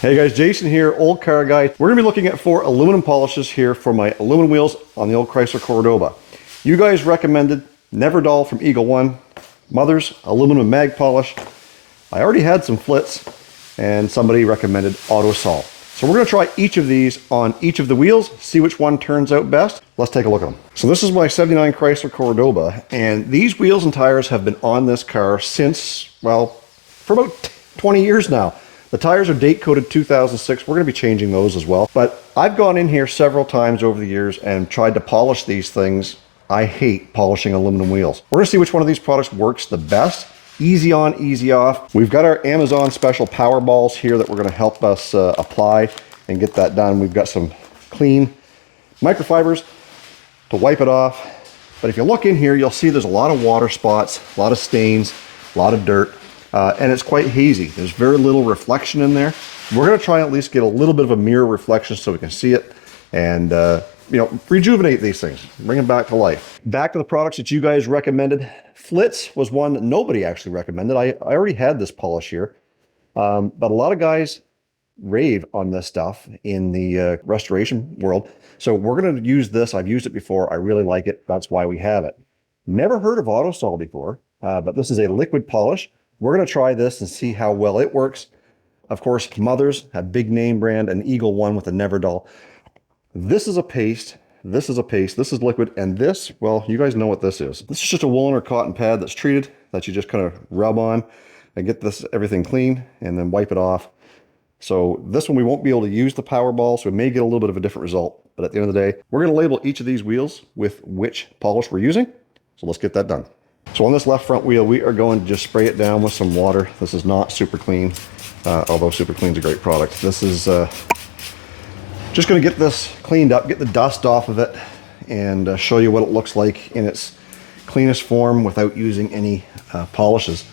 Hey guys, Jason here, Olde Carr Guy. We're going to be looking at 4 aluminum polishes here for my aluminum wheels on the old Chrysler Cordoba. You guys recommended Nevr-Dull from Eagle One, Mother's aluminum mag polish. I already had some Flitz, and somebody recommended Autosol. So we're going to try each of these on each of the wheels, see which one turns out best. Let's take a look at them. So this is my 79 Chrysler Cordoba, and these wheels and tires have been on this car since, well, for about 20 years now. The tires are date coded 2006. We're going to be changing those as well. But I've gone in here several times over the years and tried to polish these things. I hate polishing aluminum wheels. We're going to see which one of these products works the best. Easy on, easy off. We've got our Amazon special power balls here that we're going to help us apply and get that done. We've got some clean microfibers to wipe it off. But if you look in here, you'll see there's a lot of water spots, a lot of stains, a lot of dirt. And it's quite hazy. There's very little reflection in there. We're going to try and at least get a little bit of a mirror reflection so we can see it and, rejuvenate these things, bring them back to life. Back to the products that you guys recommended. Flitz was one that nobody actually recommended. I already had this polish here, but a lot of guys rave on this stuff in the restoration world. So we're going to use this. I've used it before. I really like it. That's why we have it. Never heard of Autosol before, but this is a liquid polish. We're going to try this and see how well it works. Of course, Mother's, a big name brand, and Eagle One with a Nevr-Dull. This is a paste. This is a paste. This is liquid. And this, well, you guys know what this is. This is just a woolen or cotton pad that's treated that you just kind of rub on and get everything clean and then wipe it off. So this one we won't be able to use the power ball, so we may get a little bit of a different result. But at the end of the day, we're going to label each of these wheels with which polish we're using. So let's get that done. So on this left front wheel, we are going to just spray it down with some water. This is not Super Clean, although Super Clean's a great product. This is just going to get this cleaned up, get the dust off of it, and show you what it looks like in its cleanest form without using any polishes.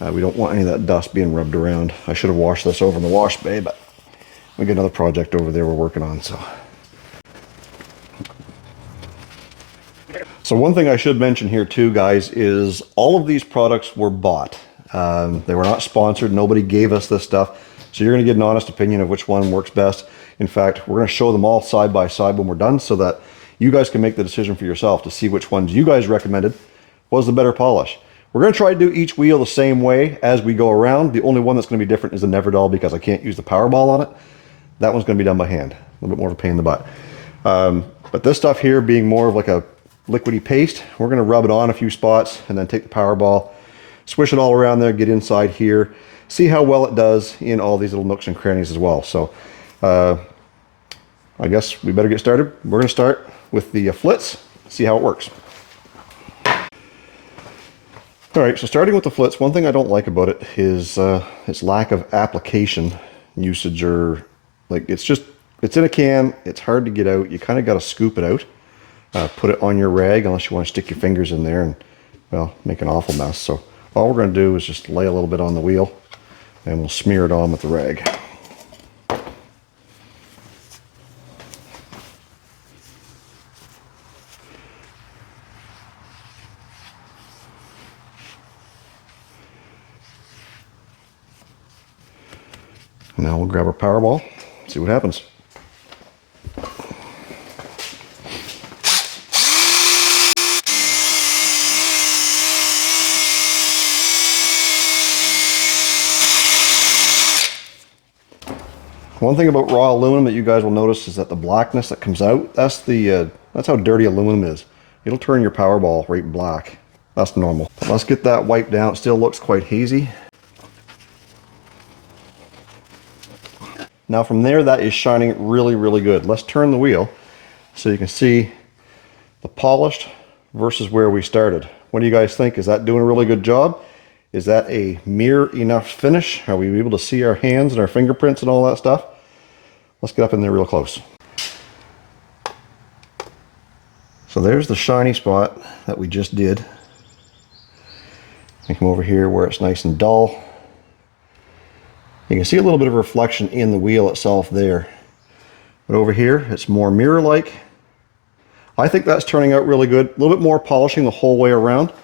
We don't want any of that dust being rubbed around. I should have washed this over in the wash bay, but we got another project over there we're working on. So one thing I should mention here too, guys, is all of these products were bought. They were not sponsored. Nobody gave us this stuff. So you're going to get an honest opinion of which one works best. In fact, we're going to show them all side by side when we're done so that you guys can make the decision for yourself to see which ones you guys recommended was the better polish. We're going to try to do each wheel the same way as we go around. The only one that's going to be different is the Nevr-Dull because I can't use the power ball on it. That one's going to be done by hand. A little bit more of a pain in the butt. But this stuff here being more of like a liquidy paste, we're going to rub it on a few spots and then take the power ball, swish it all around there, get inside here, see how well it does in all these little nooks and crannies as well. So I guess we better get started. We're going to start with the Flitz, see how it works. All right, so starting with the Flitz, one thing I don't like about it is its lack of application usage, or like it's in a can, it's hard to get out, you kind of got to scoop it out. Put it on your rag unless you want to stick your fingers in there and, well, make an awful mess. So all we're going to do is just lay a little bit on the wheel and we'll smear it on with the rag. Now we'll grab our power ball, see what happens. One thing about raw aluminum that you guys will notice is that the blackness that comes out, that's how dirty aluminum is. It'll turn your power ball right black. That's normal. Let's get that wiped down. It still looks quite hazy. Now from there, that is shining really, really good. Let's turn the wheel so you can see the polished versus where we started. What do you guys think? Is that doing a really good job? Is that a mirror enough finish? Are we able to see our hands and our fingerprints and all that stuff? Let's get up in there real close. So there's the shiny spot that we just did. I come over here where it's nice and dull. You can see a little bit of reflection in the wheel itself there. But over here, it's more mirror-like. I think that's turning out really good. A little bit more polishing the whole way around.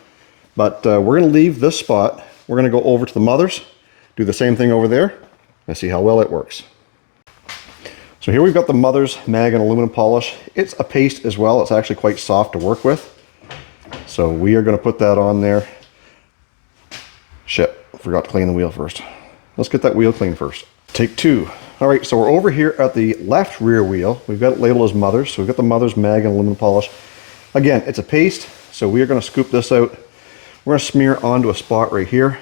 But we're going to leave this spot. We're going to go over to the Mother's, do the same thing over there, and see how well it works. So here we've got the Mother's mag and aluminum polish. It's a paste as well. It's actually quite soft to work with. So we are going to put that on there. Shit, forgot to clean the wheel first. Let's get that wheel clean first. Take two. All right, so we're over here at the left rear wheel. We've got it labeled as Mother's. So we've got the Mother's mag and aluminum polish. Again, it's a paste, so we are going to scoop this out. We're going to smear onto a spot right here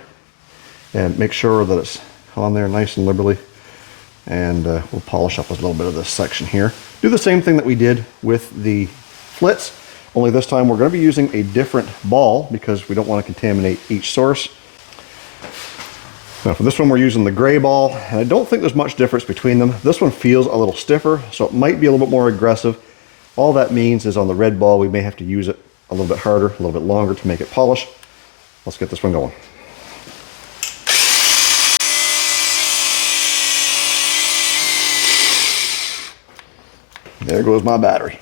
and make sure that it's on there nice and liberally. And we'll polish up a little bit of this section here. Do the same thing that we did with the Flitz, only this time we're going to be using a different ball because we don't want to contaminate each source. Now for this one we're using the gray ball, and I don't think there's much difference between them. This one feels a little stiffer, so it might be a little bit more aggressive. All that means is on the red ball we may have to use it a little bit harder, a little bit longer to make it polish. Let's get this one going. There goes my battery.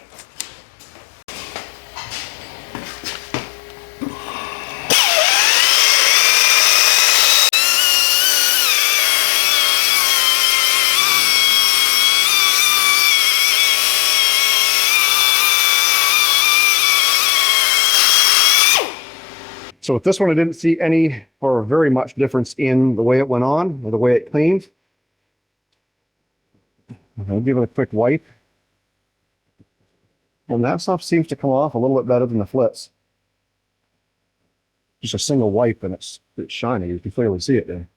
So with this one, I didn't see any or very much difference in the way it went on or the way it cleaned. I'll give it a quick wipe. And that stuff seems to come off a little bit better than the Flitz. Just a single wipe and it's shiny. You can clearly see it there.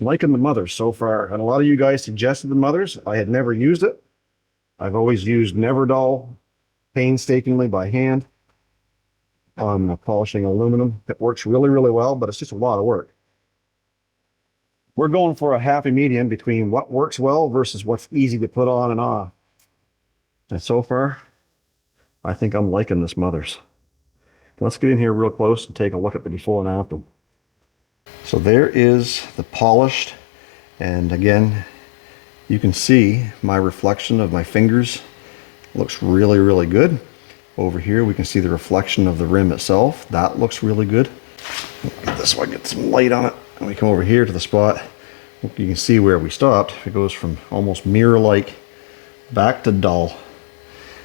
Liking the Mother's so far. And a lot of you guys suggested the Mother's. I had never used it. I've always used Nevr-Dull painstakingly by hand on polishing aluminum. It works really, really well, but it's just a lot of work. We're going for a happy medium between what works well versus what's easy to put on and off. And so far, I think I'm liking this Mother's. Let's get in here real close and take a look at the before and after. So there is the polished, and again, you can see my reflection of my fingers. Looks really, really good. Over here, we can see the reflection of the rim itself. That looks really good. Get this one, get some light on it. And we come over here to the spot. You can see where we stopped. It goes from almost mirror-like back to dull.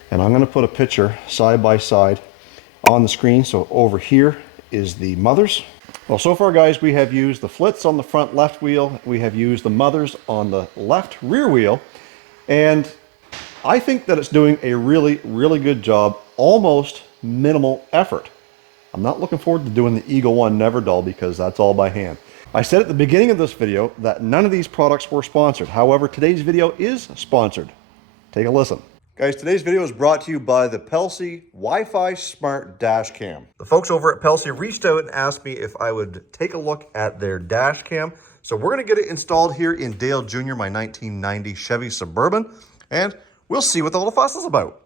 And I'm going to put a picture side by side on the screen. So over here is the Mother's. Well, so far, guys, we have used the Flitz on the front left wheel. We have used the Mother's on the left rear wheel. And I think that it's doing a really, really good job. Almost minimal effort. I'm not looking forward to doing the Eagle One Nevr-Dull because that's all by hand. I said at the beginning of this video that none of these products were sponsored. However, today's video is sponsored. Take a listen. Guys, today's video is brought to you by the Pelsi Wi-Fi Smart Dash Cam. The folks over at Pelsi reached out and asked me if I would take a look at their dash cam. So we're going to get it installed here in Dale Jr., my 1990 Chevy Suburban, and we'll see what the little fuss is about.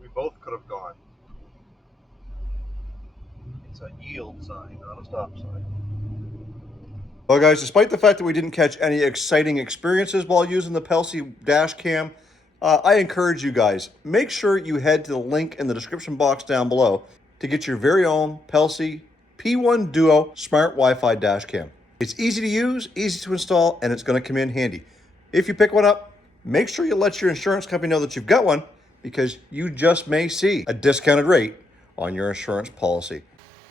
We both could have gone. It's a yield sign, not a stop sign. Well, guys, despite the fact that we didn't catch any exciting experiences while using the Pelsi dash cam, I encourage you guys, make sure you head to the link in the description box down below to get your very own Pelsi P1 Duo Smart Wi-Fi dash cam. It's easy to use, easy to install, and it's going to come in handy. If you pick one up, make sure you let your insurance company know that you've got one, because you just may see a discounted rate on your insurance policy.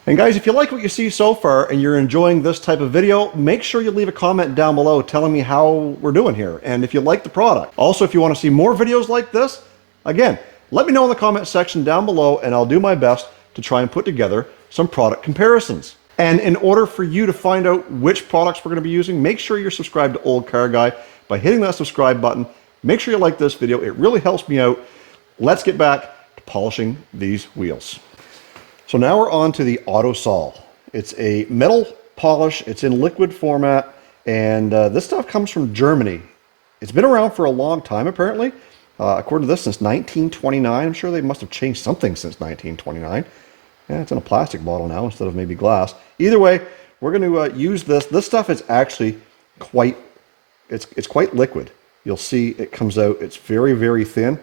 And guys, if you like what you see so far and you're enjoying this type of video, make sure you leave a comment down below telling me how we're doing here and if you like the product. Also, if you want to see more videos like this, again, let me know in the comment section down below and I'll do my best to try and put together some product comparisons. And in order for you to find out which products we're going to be using, make sure you're subscribed to Olde Carr Guy by hitting that subscribe button. Make sure you like this video. It really helps me out. Let's get back to polishing these wheels. So now we're on to the Autosol. It's a metal polish. It's in liquid format. And this stuff comes from Germany. It's been around for a long time, apparently. According to this, since 1929. I'm sure they must have changed something since 1929. Yeah, it's in a plastic bottle now instead of maybe glass. Either way, we're going to use this. This stuff is actually quite, it's quite liquid. You'll see it comes out. It's very, very thin.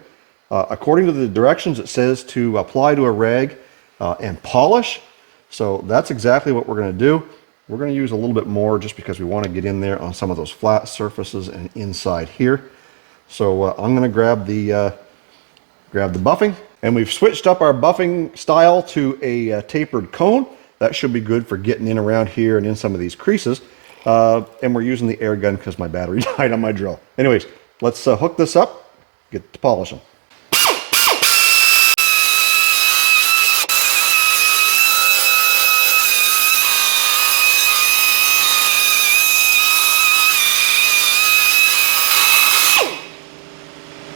According to the directions, it says to apply to a rag and polish. So that's exactly what we're going to do. We're going to use a little bit more just because we want to get in there on some of those flat surfaces and inside here. So I'm going to grab the buffing, and we've switched up our buffing style to a tapered cone. That should be good for getting in around here and in some of these creases. And we're using the air gun because my battery died on my drill. Anyways, let's hook this up, get to polishing.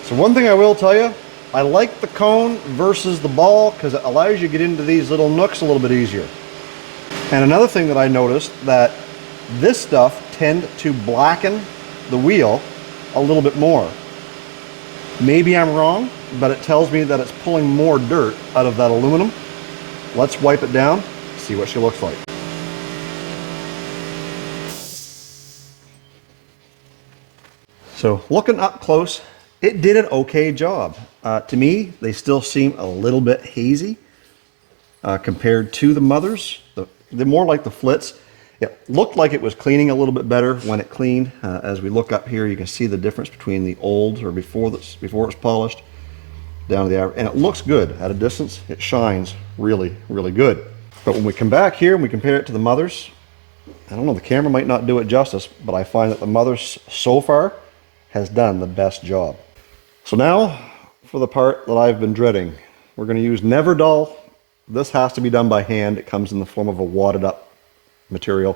So one thing I will tell you, I like the cone versus the ball because it allows you to get into these little nooks a little bit easier. And another thing that I noticed, that this stuff tend to blacken the wheel a little bit more. Maybe I'm wrong, but it tells me that it's pulling more dirt out of that aluminum. Let's wipe it down, see what she looks like. So looking up close, it did an okay job. To me, they still seem a little bit hazy compared to the mothers. They're more like the Flitz. It looked like it was cleaning a little bit better when it cleaned. As we look up here, you can see the difference between the old, or before it's polished, down to the average. And it looks good at a distance. It shines really, really good. But when we come back here and we compare it to the mothers, I don't know, the camera might not do it justice, but I find that the mothers so far has done the best job. So now for the part that I've been dreading. We're going to use Nevr-Dull. This has to be done by hand. It comes in the form of a wadded up material.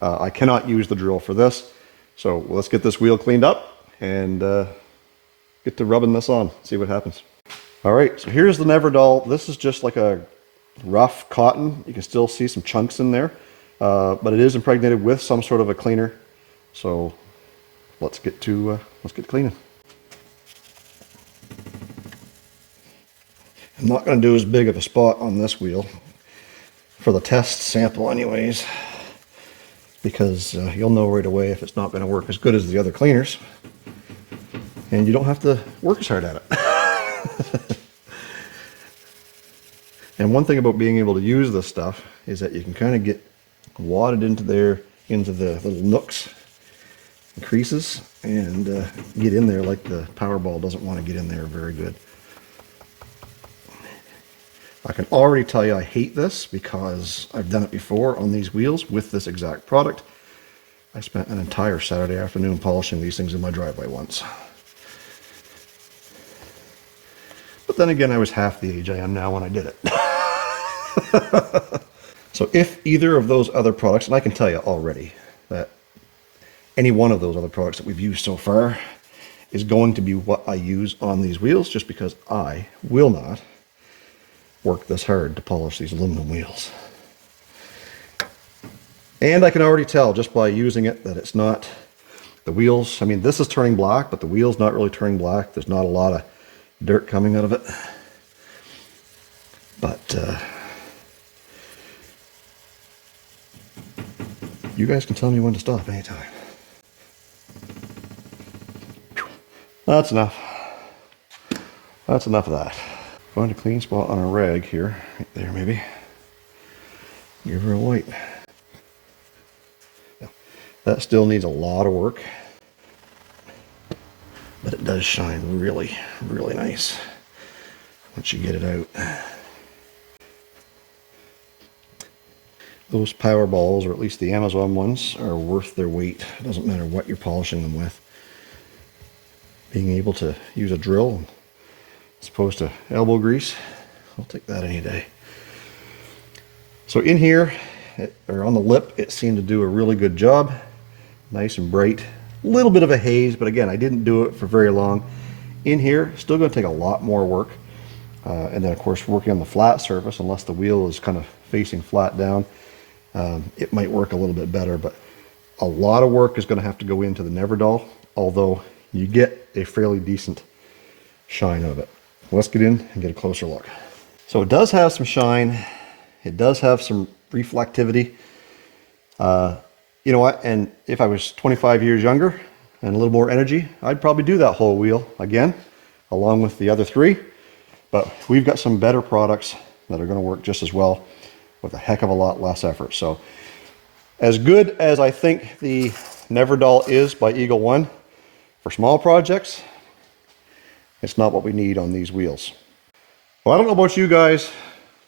I cannot use the drill for this. So let's get this wheel cleaned up and get to rubbing this on, see what happens. All right, so here's the Nevr-Dull. This is just like a rough cotton. You can still see some chunks in there, but it is impregnated with some sort of a cleaner. So let's get cleaning. I'm not going to do as big of a spot on this wheel for the test sample anyways, because you'll know right away if it's not going to work as good as the other cleaners, and you don't have to work as hard at it. And one thing about being able to use this stuff is that you can kind of get wadded into the little nooks and creases and get in there like the Powerball doesn't want to get in there very good. I can already tell you I hate this because I've done it before on these wheels with this exact product. I spent an entire Saturday afternoon polishing these things in my driveway once. But then again, I was half the age I am now when I did it. So if either of those other products, and I can tell you already that any one of those other products that we've used so far is going to be what I use on these wheels, just because I will not work this hard to polish these aluminum wheels. And I can already tell just by using it that it's not, the wheels, I mean, this is turning black, but the wheel's not really turning black. There's not a lot of dirt coming out of it. But you guys can tell me when to stop anytime. That's enough. That's enough of that. Find a clean spot on a rag here, right there maybe. Give her a wipe. That still needs a lot of work, but it does shine really, really nice once you get it out. Those power balls, or at least the Amazon ones, are worth their weight. It doesn't matter what you're polishing them with. Being able to use a drill as opposed to elbow grease, I'll take that any day. So in here, or on the lip, it seemed to do a really good job. Nice and bright. A little bit of a haze, but again, I didn't do it for very long. In here, still going to take a lot more work. And then of course, working on the flat surface, unless the wheel is kind of facing flat down, it might work a little bit better, but a lot of work is going to have to go into the Nevr-Dull, although you get a fairly decent shine out of it. Let's get in and get a closer look. So it does have some shine. It does have some reflectivity. You know what? And if I was 25 years younger and a little more energy, I'd probably do that whole wheel again. along with the other three, but we've got some better products that are going to work just as well with a heck of a lot less effort. So as good as I think the Nevr-Dull is by Eagle One for small projects, it's not what we need on these wheels. Well, I don't know about you guys.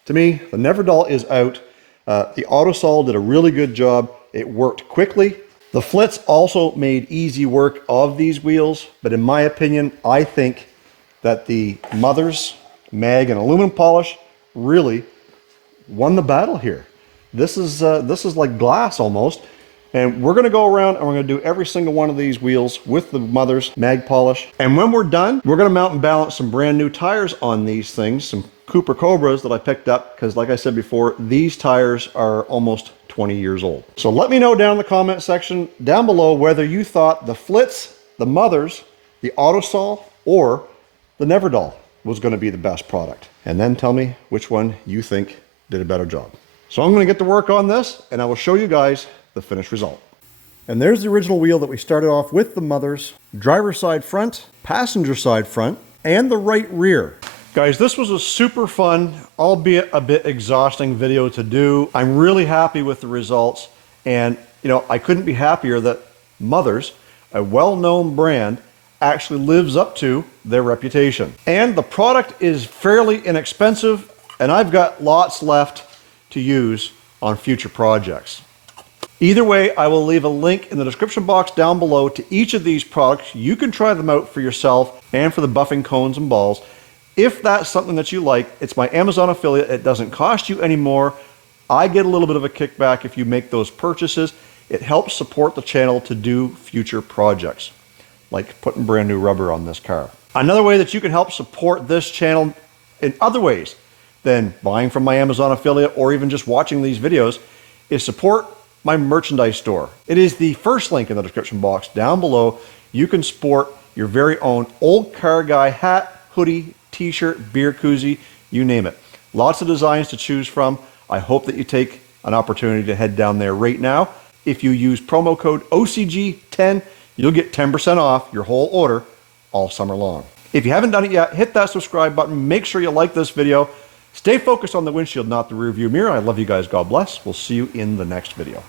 To me, the Nevr-Dull is out. The Autosol did a really good job. It worked quickly. The Flitz also made easy work of these wheels, but in my opinion, I think that the Mothers, mag, and aluminum polish really won the battle here. This is like glass almost. And we're going to go around and we're going to do every single one of these wheels with the Mothers mag polish. And when we're done, we're going to mount and balance some brand new tires on these things, some Cooper Cobras that I picked up, because like I said before, these tires are almost 20 years old. So let me know down in the comment section down below whether you thought the Flitz, the Mothers, the Autosol, or the Nevr-Dull was going to be the best product. And then tell me which one you think did a better job. So I'm going to get to work on this, and I will show you guys the finished result. And there's the original wheel that we started off with the Mothers, driver side front, passenger side front, and the right rear. Guys, this was a super fun, albeit a bit exhausting video to do. I'm really happy with the results, and you know, I couldn't be happier that Mothers, a well-known brand, actually lives up to their reputation. And the product is fairly inexpensive, and I've got lots left to use on future projects. Either way, I will leave a link in the description box down below to each of these products. You can try them out for yourself and for the buffing cones and balls. If that's something that you like, it's my Amazon affiliate. It doesn't cost you any more. I get a little bit of a kickback if you make those purchases. It helps support the channel to do future projects, like putting brand new rubber on this car. Another way that you can help support this channel in other ways than buying from my Amazon affiliate or even just watching these videos is support my merchandise store. It is the first link in the description box down below. You can sport your very own Olde Carr Guy hat, hoodie, t-shirt, beer koozie, you name it. Lots of designs to choose from. I hope that you take an opportunity to head down there right now. If you use promo code OCG10, you'll get 10% off your whole order all summer long. If you haven't done it yet, hit that subscribe button. Make sure you like this video. Stay focused on the windshield, not the rear view mirror. I love you guys. God bless. We'll see you in the next video.